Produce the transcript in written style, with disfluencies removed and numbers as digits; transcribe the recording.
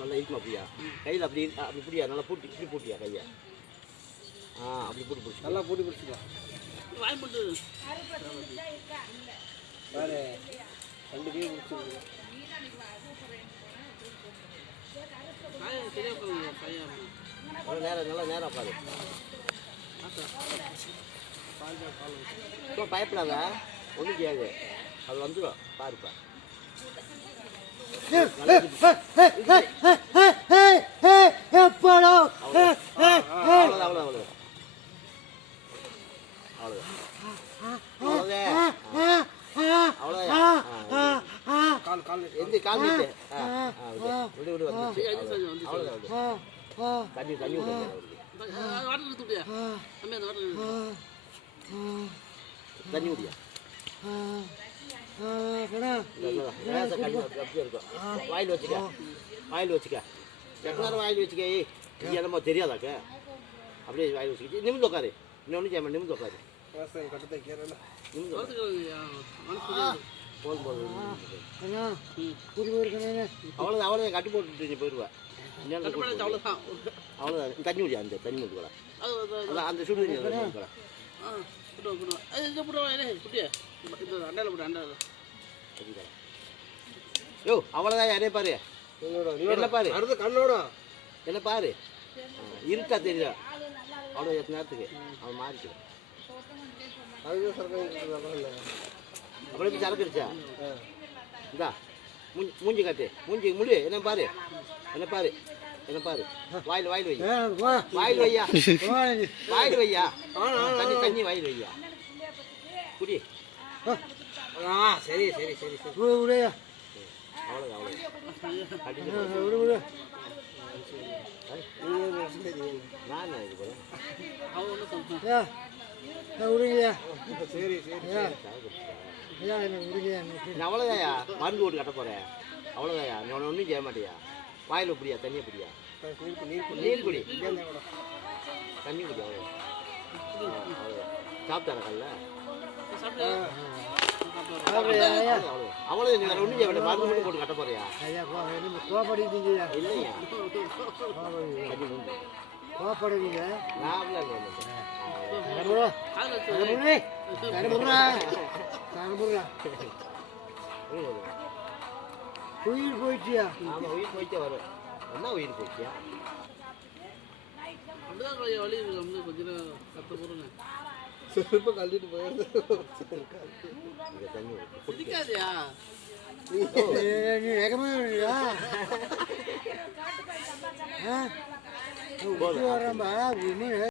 நல்லா இருக்குமா அப்படியா கையில் அப்படி அப்படி இப்படியா நல்லா பூட்டி இப்படி பூட்டியா கையா அப்படி பூட்டி பிடிச்சி நல்லா பூட்டி பிடிச்சிக்கலாம் வாய் போட்டு வேறு 2 கை பிடிச்சிருக்கு நேரம் நல்லா நேரம் பாரு இப்போ பயப்படாத ஒன்றும் செய்யாது அது வந்துடும் பாருப்பா தண்ணி தண்ணி தண்ணி விடியா வாயில் வச்சுக்க வாயில் வச்சுக்க எத்தனை வாயில் வச்சுக்க நீ என்னமோ தெரியாதாக்க அப்படியே வாயில் வச்சுக்க நிமிந்து உட்காரு இன்னொன்று செய்ய நிமிந்து உட்காரு அவ்வளோதான் அவ்வளோதான் கட்டு போட்டு நீ போயிடுவா அவ்வளோதான் தண்ணி முடியா அந்த தண்ணி முடிக்கூடா அதான் அந்த சுடு தண்ணி யோ அவ்வளோதான் யாரே பாரு என்ன பாரு அடுத்த கண்ணோட என்ன பாரு இருக்கா தெரியல அவ்வளோ எத்தனை நேரத்துக்கு அவன் மாறிக்கிறேன் அப்புறம் சரக்குருச்சா இந்தா மூஞ்சி காட்டு மூஞ்சி முடி என்ன பாரு என்ன பாரு என்ன பாரு வாயில் வாயில் வை வாயில் வையா வாயில் வையா தண்ணி தண்ணி வாயில் வையா குடி சரி சரி சரி சரி அவ்வளோதான் அவ்வளோ நான் இது போல சரி சரி அவ்வளோதாயா மருந்து ஓட்டு கட்ட போகிறேன் அவ்வளோதாயா நீ ஒன்றும் செய்ய மாட்டியா வாயில் எப்படியா தண்ணி எப்படியா நீர் குடி தண்ணி குடி அவ்வளோ சாப்பிட்டாரா கல்ல அவ்வளோ நீ வேறு ஒன்றும் செய்ய மாட்டேன் மருந்து மட்டும் போட்டு கட்ட போறியா இல்லையா தண்ணி முடிஞ்சு கோப்படுவீங்க நான் உயிர் போயிடுச்சியா ஆமாம் உயிர் போயிட்டே வரும் என்ன உயிர் போயிடுச்சியா அப்படிதான் வழி இருக்கு கொஞ்சம் கத்த போடுங்க செருப்பை கழட்டிட்டு போயிடுது சிரிக்காதியா நீ வேகமாக வரம்பா